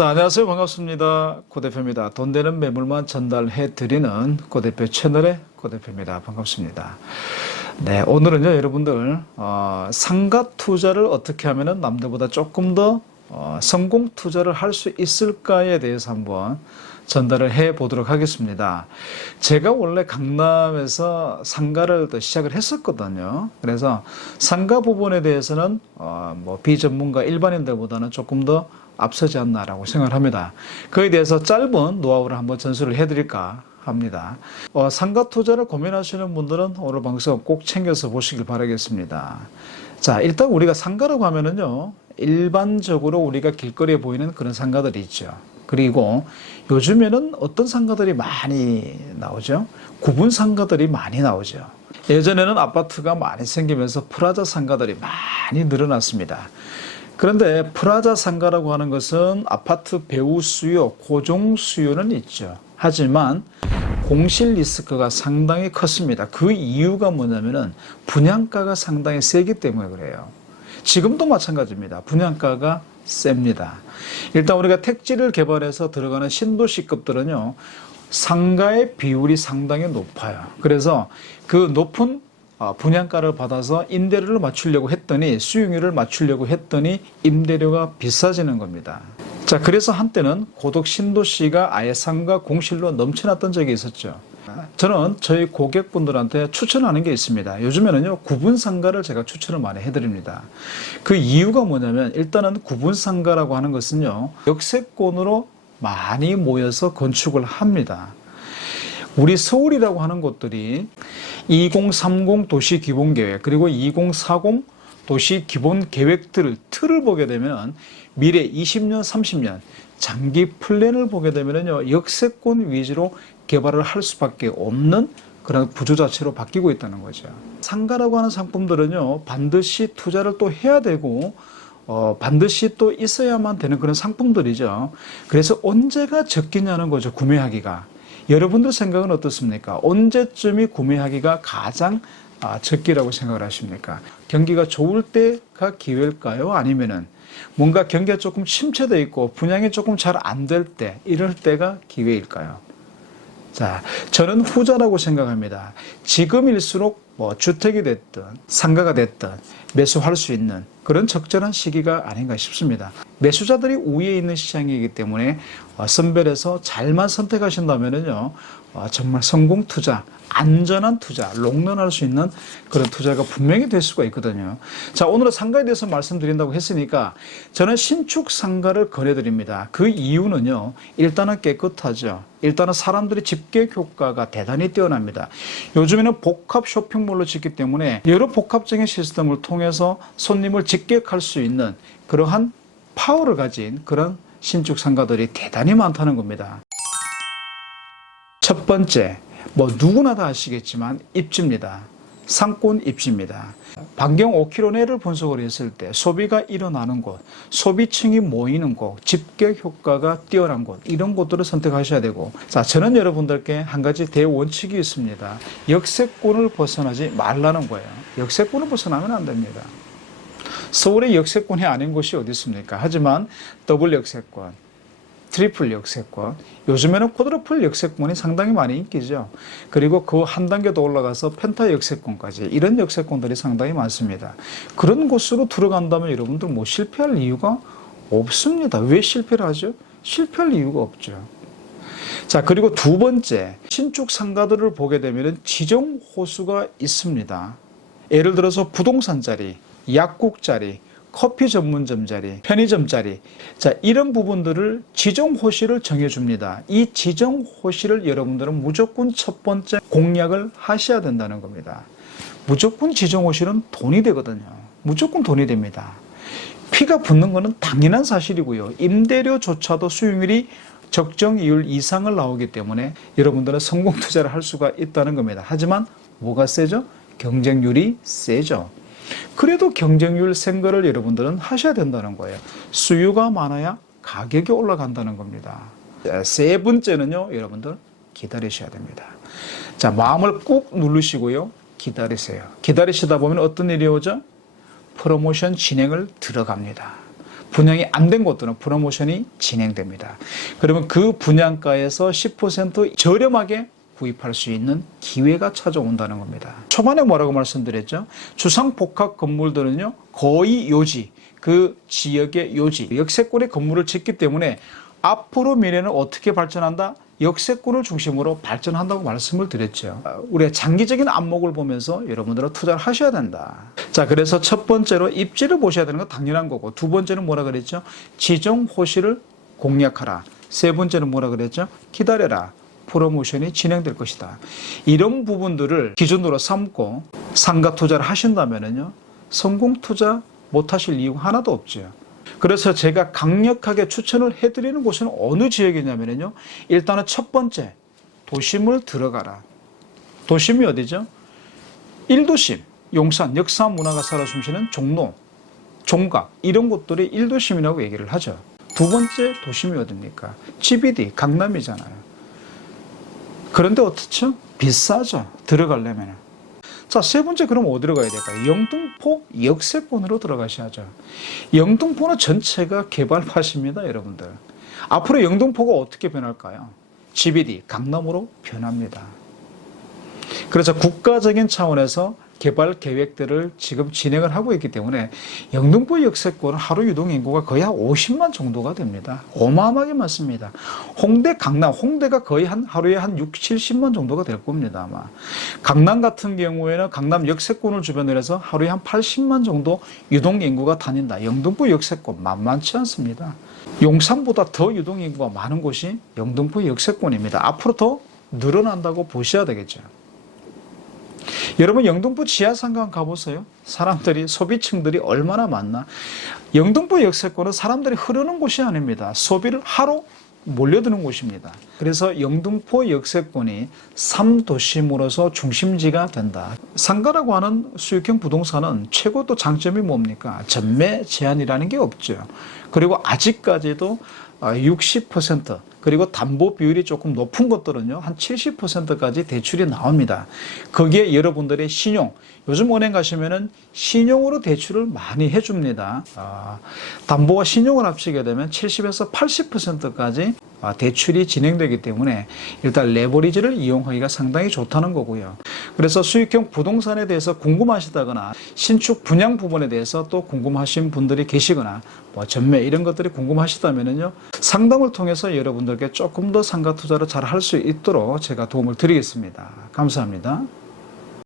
자, 안녕하세요. 반갑습니다. 고 대표입니다. 돈 되는 매물만 전달해 드리는 고 대표 채널의 고 대표입니다. 반갑습니다. 네, 오늘은요, 여러분들, 상가 투자를 어떻게 하면 남들보다 조금 더 성공 투자를 할 수 있을까에 대해서 한번 전달을 해 보도록 하겠습니다. 제가 원래 강남에서 상가를 또 시작을 했었거든요. 그래서 상가 부분에 대해서는 비전문가 일반인들보다는 조금 더 앞서지 않나라고 생각을 합니다. 그에 대해서 짧은 노하우를 한번 전수를 해드릴까 합니다. 상가 투자를 고민하시는 분들은 오늘 방송 꼭 챙겨서 보시길 바라겠습니다. 자, 일단 우리가 상가라고 하면은요, 일반적으로 우리가 길거리에 보이는 그런 상가들이 있죠. 그리고 요즘에는 어떤 상가들이 많이 나오죠? 구분 상가들이 많이 나오죠. 예전에는 아파트가 많이 생기면서 프라자 상가들이 많이 늘어났습니다. 그런데 프라자 상가라고 하는 것은 아파트 배후 수요, 고정 수요는 있죠. 하지만 공실 리스크가 상당히 컸습니다. 그 이유가 뭐냐면은 분양가가 상당히 세기 때문에 그래요. 지금도 마찬가지입니다. 분양가가 셉니다. 일단 우리가 택지를 개발해서 들어가는 신도시급들은요, 상가의 비율이 상당히 높아요. 그래서 그 높은 분양가를 받아서 임대료를 맞추려고 했더니, 수익률을 맞추려고 했더니 임대료가 비싸지는 겁니다. 자, 그래서 한때는 고덕 신도시가 아예 상가 공실로 넘쳐났던 적이 있었죠. 저는 저희 고객분들한테 추천하는 게 있습니다. 요즘에는요, 구분 상가를 제가 추천을 많이 해드립니다. 그 이유가 뭐냐면, 일단은 구분 상가라고 하는 것은요, 역세권으로 많이 모여서 건축을 합니다. 우리 서울이라고 하는 곳들이 2030 도시기본계획 그리고 2040 도시기본계획들을 틀을 보게 되면 미래 20년, 30년 장기 플랜을 보게 되면요, 역세권 위주로 개발을 할 수밖에 없는 그런 구조 자체로 바뀌고 있다는 거죠. 상가라고 하는 상품들은요, 반드시 투자를 또 해야 되고 반드시 또 있어야만 되는 그런 상품들이죠. 그래서 언제가 적기냐는 거죠, 구매하기가. 여러분들 생각은 어떻습니까? 언제쯤이 구매하기가 가장 적기라고 생각을 하십니까? 경기가 좋을 때가 기회일까요? 아니면은 뭔가 경기가 조금 침체되어 있고 분양이 조금 잘 안 될 때, 이럴 때가 기회일까요? 자, 저는 후자라고 생각합니다. 지금일수록 주택이 됐든 상가가 됐든 매수할 수 있는 그런 적절한 시기가 아닌가 싶습니다. 매수자들이 우위에 있는 시장이기 때문에 선별해서 잘만 선택하신다면요, 정말 성공 투자, 안전한 투자, 롱런할 수 있는 그런 투자가 분명히 될 수가 있거든요. 자, 오늘은 상가에 대해서 말씀드린다고 했으니까 저는 신축 상가를 권해드립니다. 그 이유는요, 일단은 깨끗하죠. 일단은 사람들이 집객 효과가 대단히 뛰어납니다. 요즘에는 복합 쇼핑몰로 짓기 때문에 여러 복합적인 시스템을 통해서 손님을 집객할 수 있는 그러한 파워를 가진 그런 신축 상가들이 대단히 많다는 겁니다. 첫 번째, 누구나 다 아시겠지만 입지입니다. 상권 입지입니다. 반경 5km 내를 분석을 했을 때 소비가 일어나는 곳, 소비층이 모이는 곳, 집객 효과가 뛰어난 곳, 이런 곳들을 선택하셔야 되고, 자, 저는 여러분들께 한 가지 대원칙이 있습니다. 역세권을 벗어나지 말라는 거예요. 역세권을 벗어나면 안 됩니다. 서울의 역세권이 아닌 곳이 어디 있습니까? 하지만 더블 역세권, 트리플 역세권, 요즘에는 쿼드러플 역세권이 상당히 많이 인기죠. 그리고 그 한 단계 더 올라가서 펜타 역세권까지, 이런 역세권들이 상당히 많습니다. 그런 곳으로 들어간다면 여러분들 실패할 이유가 없습니다. 왜 실패를 하죠? 실패할 이유가 없죠. 자, 그리고 두 번째, 신축 상가들을 보게 되면 지정 호수가 있습니다. 예를 들어서 부동산 자리, 약국 자리, 커피 전문점 자리, 편의점 자리, 자, 이런 부분들을 지정 호시를 정해줍니다. 이 지정 호시를 여러분들은 무조건 첫 번째 공략을 하셔야 된다는 겁니다. 무조건 지정 호시는 돈이 되거든요. 무조건 돈이 됩니다. 피가 붙는 것은 당연한 사실이고요. 임대료조차도 수익률이 적정 이율 이상을 나오기 때문에 여러분들은 성공 투자를 할 수가 있다는 겁니다. 하지만 뭐가 세죠? 경쟁률이 세죠. 그래도 경쟁률 센 거를 여러분들은 하셔야 된다는 거예요. 수요가 많아야 가격이 올라간다는 겁니다. 세 번째는요, 여러분들 기다리셔야 됩니다. 자, 마음을 꾹 누르시고요, 기다리세요. 기다리시다 보면 어떤 일이 오죠? 프로모션 진행을 들어갑니다. 분양이 안 된 곳들은 프로모션이 진행됩니다. 그러면 그 분양가에서 10% 저렴하게 구입할 수 있는 기회가 찾아온다는 겁니다. 초반에 뭐라고 말씀드렸죠? 주상복합 건물들은요, 거의 요지, 그 지역의 요지, 역세권의 건물을 짓기 때문에 앞으로 미래는 어떻게 발전한다? 역세권을 중심으로 발전한다고 말씀을 드렸죠. 우리의 장기적인 안목을 보면서 여러분들은 투자를 하셔야 된다. 자, 그래서 첫 번째로 입지를 보셔야 되는 건 당연한 거고, 두 번째는 뭐라 그랬죠? 지정 호시를 공략하라. 세 번째는 뭐라 그랬죠? 기다려라. 프로모션이 진행될 것이다. 이런 부분들을 기준으로 삼고 상가 투자를 하신다면요, 성공 투자 못 하실 이유가 하나도 없죠. 그래서 제가 강력하게 추천을 해드리는 곳은 어느 지역이냐면요, 일단은 첫 번째, 도심을 들어가라. 도심이 어디죠? 1도심, 용산, 역사 문화가 살아 숨쉬는 종로, 종각, 이런 곳들이 1도심이라고 얘기를 하죠. 두 번째 도심이 어딥니까? GBD, 강남이잖아요. 그런데 어떻죠? 비싸죠. 들어가려면. 자, 세 번째, 그럼 어디로 가야 될까요? 영등포 역세권으로 들어가셔야죠. 영등포는 전체가 개발파십니다, 여러분들. 앞으로 영등포가 어떻게 변할까요? GBD, 강남으로 변합니다. 그래서 국가적인 차원에서 개발 계획들을 지금 진행을 하고 있기 때문에 영등포 역세권은 하루 유동 인구가 거의 한 50만 정도가 됩니다. 어마어마하게 많습니다. 홍대, 강남, 홍대가 거의 하루에 한 60, 70만 정도가 될 겁니다, 아마. 강남 같은 경우에는 강남 역세권을 주변으로 해서 하루에 한 80만 정도 유동 인구가 다닌다. 영등포 역세권 만만치 않습니다. 용산보다 더 유동 인구가 많은 곳이 영등포 역세권입니다. 앞으로 더 늘어난다고 보셔야 되겠죠. 여러분, 영등포 지하상가 가보세요. 사람들이, 소비층들이 얼마나 많나. 영등포 역세권은 사람들이 흐르는 곳이 아닙니다. 소비를 하러 몰려드는 곳입니다. 그래서 영등포 역세권이 3도심으로서 중심지가 된다. 상가라고 하는 수익형 부동산은 최고 또 장점이 뭡니까? 전매 제한이라는 게 없죠. 그리고 아직까지도 60%, 그리고 담보 비율이 조금 높은 것들은요, 한 70%까지 대출이 나옵니다. 거기에 여러분들의 신용, 요즘 은행 가시면은 신용으로 대출을 많이 해줍니다. 담보와 신용을 합치게 되면 70에서 80%까지 대출이 진행되기 때문에 일단 레버리지를 이용하기가 상당히 좋다는 거고요. 그래서 수익형 부동산에 대해서 궁금하시다거나 신축 분양 부분에 대해서 또 궁금하신 분들이 계시거나 뭐 전매 이런 것들이 궁금하시다면요, 상담을 통해서 여러분들께 조금 더 상가 투자를 잘 할 수 있도록 제가 도움을 드리겠습니다. 감사합니다.